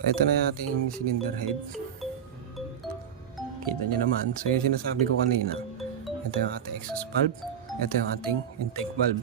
Ito na yung ating cylinder head. Kita nyo naman. So yung sinasabi ko kanina, ito yung ating exhaust valve, ito yung ating intake valve.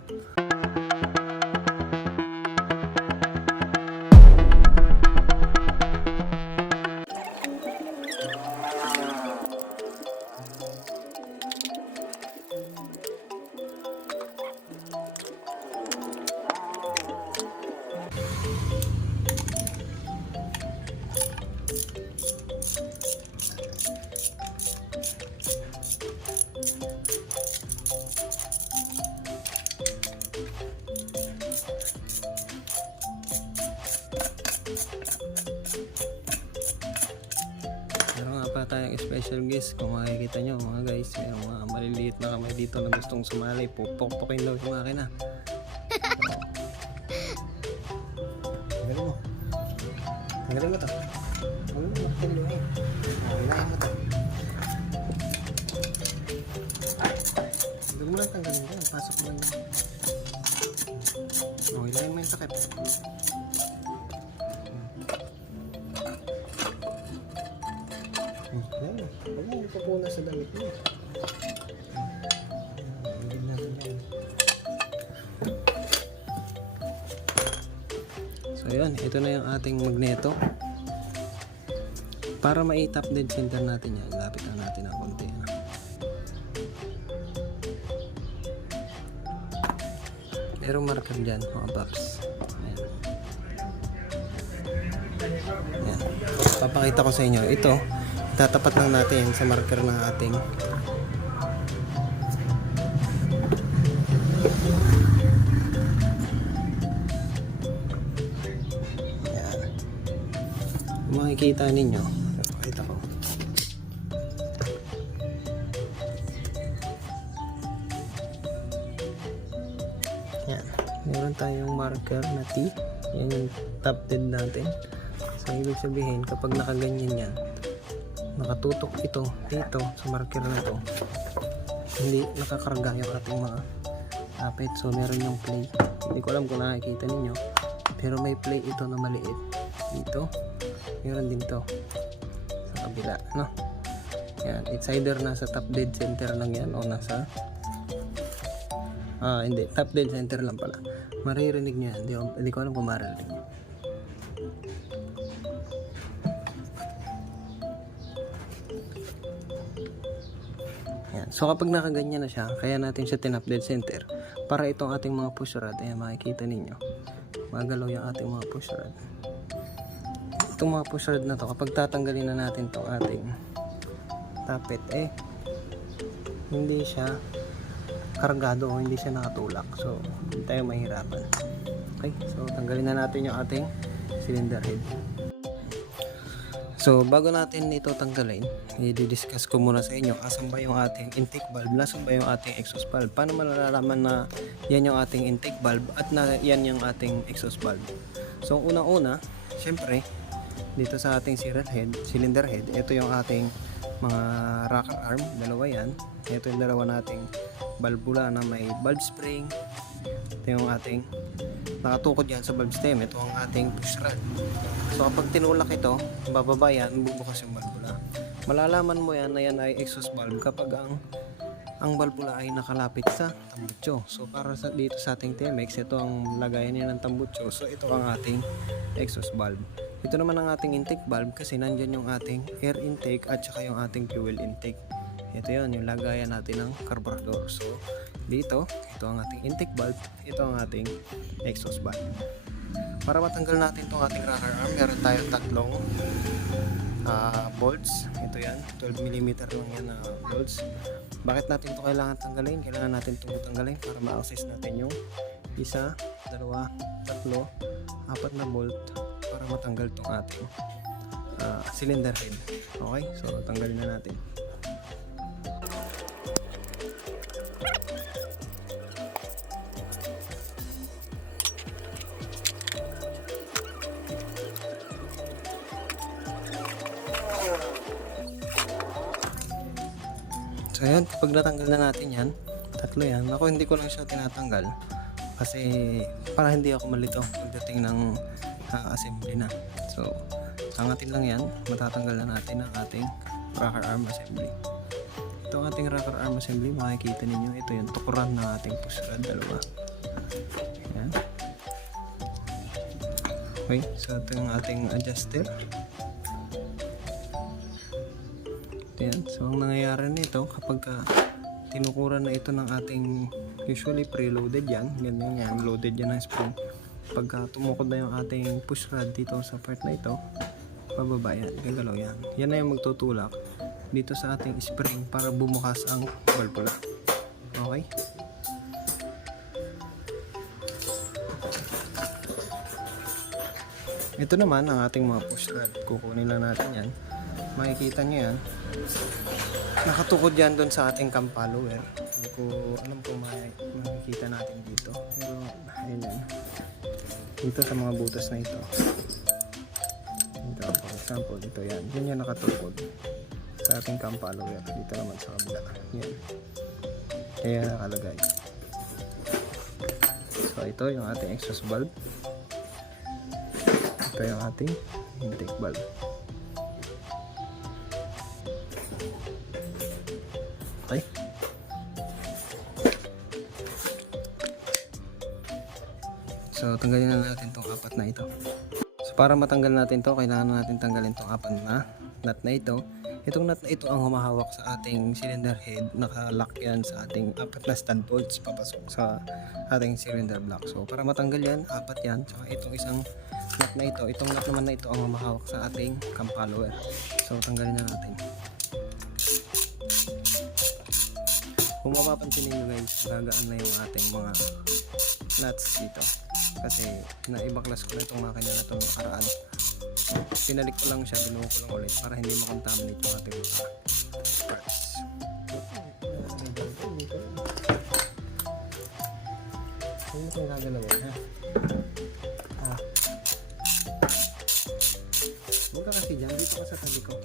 Meron nga pa tayong special guest. Kung makikita nyo mga guys, meron mga maliliit na kamay dito na gustong sumali. Pupok-pukin daw yung makina. Tanggalin mo. Tanggalin mo to. Tanggalin mo. Tanggalin mo. Tanggalin mo to. Tanggalin mo lang, tanggalin mo. Pasok mo lang. Hilahin mo yung takip. Yan. Wala, ipapuna sa damit mo. Hindi natin yan. So yun, ito na yung ating magneto. Para ma-tap dead center natin yan, lapit lang natin ng konti. Merong marker dyan mga paps. Ayan. Ayan. Papakita ko sa inyo. Ito, tatapat lang natin sa marker ng ating ayan. Makikita ninyo, pakita ko. Ayan. Meron tayong marker na T. Yan yung top dead natin. So ibig sabihin kapag nakaganyan yan, nakatutok ito dito sa marker na to, hindi nakakarga yung ating mga tapet. So meron yung play, hindi ko alam kung nakikita ninyo, pero may play ito na maliit dito, meron din to sa kabila, no? Yan, it's either nasa top dead center lang yan o nasa hindi, top dead center lang pala. Maririnig nyo yan, hindi ko alam kung maririnig nyo. So kapag nakaganyan na siya, kaya natin siya tinap dead center para itong ating mga push rod, ayan makikita ninyo, magalaw yung ating mga push rod. Itong mga push rod na to, kapag tatanggalin na natin itong ating tapet, hindi siya kargado o hindi siya nakatulak, so hindi tayo mahirapan. Okay, so tanggalin na natin yung ating cylinder head. So bago natin ito tanggalin, i-discuss ko muna sa inyo asan ba yung ating intake valve, nasan ba yung ating exhaust valve, paano malalaman na yan yung ating intake valve at na yan yung ating exhaust valve. So unang-una, syempre dito sa ating cylinder head, ito yung ating mga rocker arm, dalawa yan. Ito yung dalawa nating valvula na may valve spring. Ito yung ating nakatukod yan sa valve stem, ito ang ating push rod. So kapag tinulak ito, bababa yan, bubukas yung valvula. Malalaman mo yan na yan ay exhaust valve kapag ang valvula ay nakalapit sa tambutso. So para dito sa ating Temex, ito ang lagayan niya ng tambutso. So ito ang ating exhaust valve. Ito naman ang ating intake valve kasi nandyan yung ating air intake at saka yung ating fuel intake. Ito yun, yung lagayan natin ng carburetor. So dito, ito ang ating intake valve, ito ang ating exhaust valve. Para matanggal natin itong ating rocker arm, meron tayong tatlong bolts. Ito yan, 12mm lang yan na bolts. Bakit natin ito kailangan tanggalin? Kailangan natin itong tanggalin para ma-access natin yung isa, dalawa, tatlo, apat na bolt para matanggal itong ating cylinder head. Okay, so tanggalin na natin. So yan, kapag natanggal na natin yan, tatlo yan. Ako hindi ko lang siya tinatanggal kasi para hindi ako malito pagdating ng assembly na. So Angatin lang yan, matatanggal na natin ang ating rocker arm assembly. Ito ang ating rocker arm assembly, makikita ninyo, ito yung tukuran ng ating push rod, dalawa. Yan. Okay, so ito yung ating adjuster. Yan. So ang nangyayari nito kapag tinukuran na ito ng ating, usually preloaded yan, ganyan yan, loaded yan ng spring. Pagka tumukod na yung ating push rod dito sa part na ito, pababa yan, gagalaw yan. Yan na yung magtutulak dito sa ating spring para bumukas ang valvula. Okay? Ito naman ang ating mga push rod. Kukunin lang natin yan. Makikita nyo yan. Nakatukod yan doon sa ating cam follower. Hindi ko alam kung makikita natin dito. Pero ayun yan. Dito sa mga butas na ito. Ito, for example, ito yan. Yan yung nakatukod sa ating cam follower. Dito naman sa kabila. Yan. Kaya nakalagay. So ito yung ating exhaust valve. Ito yung ating intake valve. Okay. So tanggalin na natin itong apat na ito. So para matanggal natin to, kailangan natin tanggalin itong apat na nut na ito. Itong nut na ito ang humahawak sa ating cylinder head. Nakalock yan sa ating apat na stand bolts papasok sa ating cylinder block. So para matanggal yan, apat yan. Tsaka itong isang nut na ito, itong nut naman na ito ang humahawak sa ating cam follower. So tanggalin na natin. Kung mapapansin niyo guys, gagaan na yung ating mga nuts dito. Kasi naibaklas ko na itong makina na itong nakaraan. Pinalik ko lang siya, binuo ko lang ulit para hindi makontaminate yung ating mga parts. Ano ito yung gagalawin, ha? Huwag ka kasi dyan, dito ka sa tabi ko.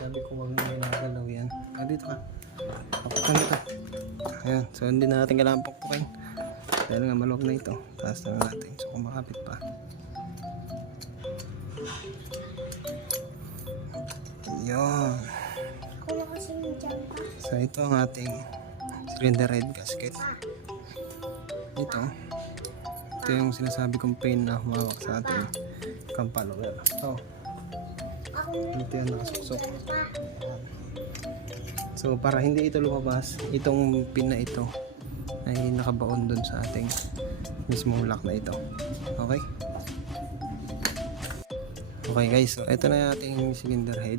Sabi ko wag mo nagalaw yan. Dito ka. Papukan ito. Ayan. So hindi na natin kailangan papukin. Dahil nga maluwag na ito. Taas na natin. So kumakapit pa. Yun. So ito ang ating cylinder head gasket. Ito. Ito yung sinasabi kong pin na humawak sa ating cam follower. So ito yan nakasuksok. So para hindi ito lumabas, itong pin na ito ay nakabaon dun sa ating mismong lock na ito. Okay? Okay guys, so ito na yung ating cylinder head.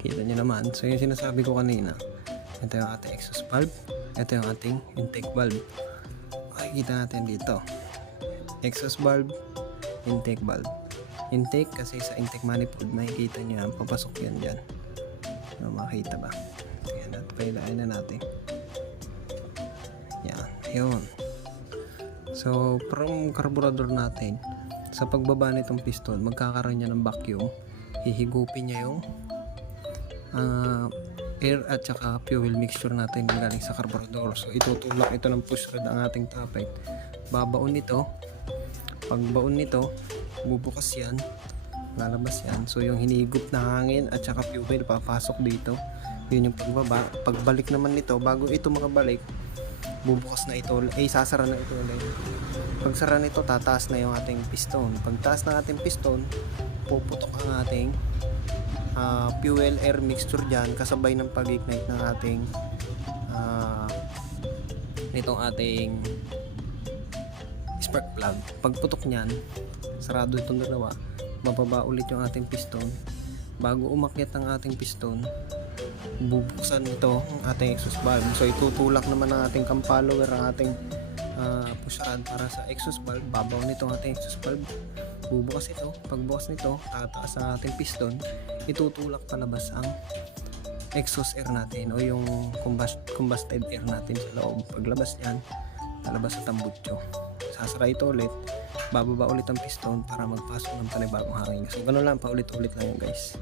Kita nyo naman. So yung sinasabi ko kanina, ito yung ating exhaust valve, ito yung ating intake valve. Makikita natin dito. Exhaust valve, intake valve. Intake kasi sa intake manifold makikita nyo yan, papasok yan dyan. So, makita ba? Ayan, at pailain na natin. Yan, yun. So from carburetor natin, sa pagbaba nitong piston, magkakaroon niya ng vacuum. Hihigupin niya yung air at saka fuel mixture natin galing sa carburetor. So itutulak ito ng push rod ang ating tappet. Babaon nito. Pag baon nito, bubukas yan, lalabas yan. So yung hinigup na hangin at saka fuel papasok dito. Yun yung pagbaba. Pagbalik naman nito, bago ito makabalik, bubukas na ito, sasara na ito ulit. Pag sara nito, tataas na yung ating piston. Pag taas na ating piston, puputok ang ating fuel air mixture dyan, kasabay ng pag-ignite ng ating nitong ating spark plug. Pagputok nyan, sarado itong dalawa, mababa ulit yung ating piston. Bago umakyat ang ating piston, bubuksan ito ang ating exhaust valve. So itutulak naman ng ating cam follower ang ating push rod para sa exhaust valve. Babaw nito ang ating exhaust valve, bubukas ito. Pagbukas nito, tataas ang ating piston, itutulak palabas ang exhaust air natin o yung combusted air natin sa loob. Paglabas niyan, lalabas sa tambutso. Sasara ito ulit, bababa ulit ang piston para magpasok ng panibagong hangin. So ganun lang, paulit-ulit lang yun guys.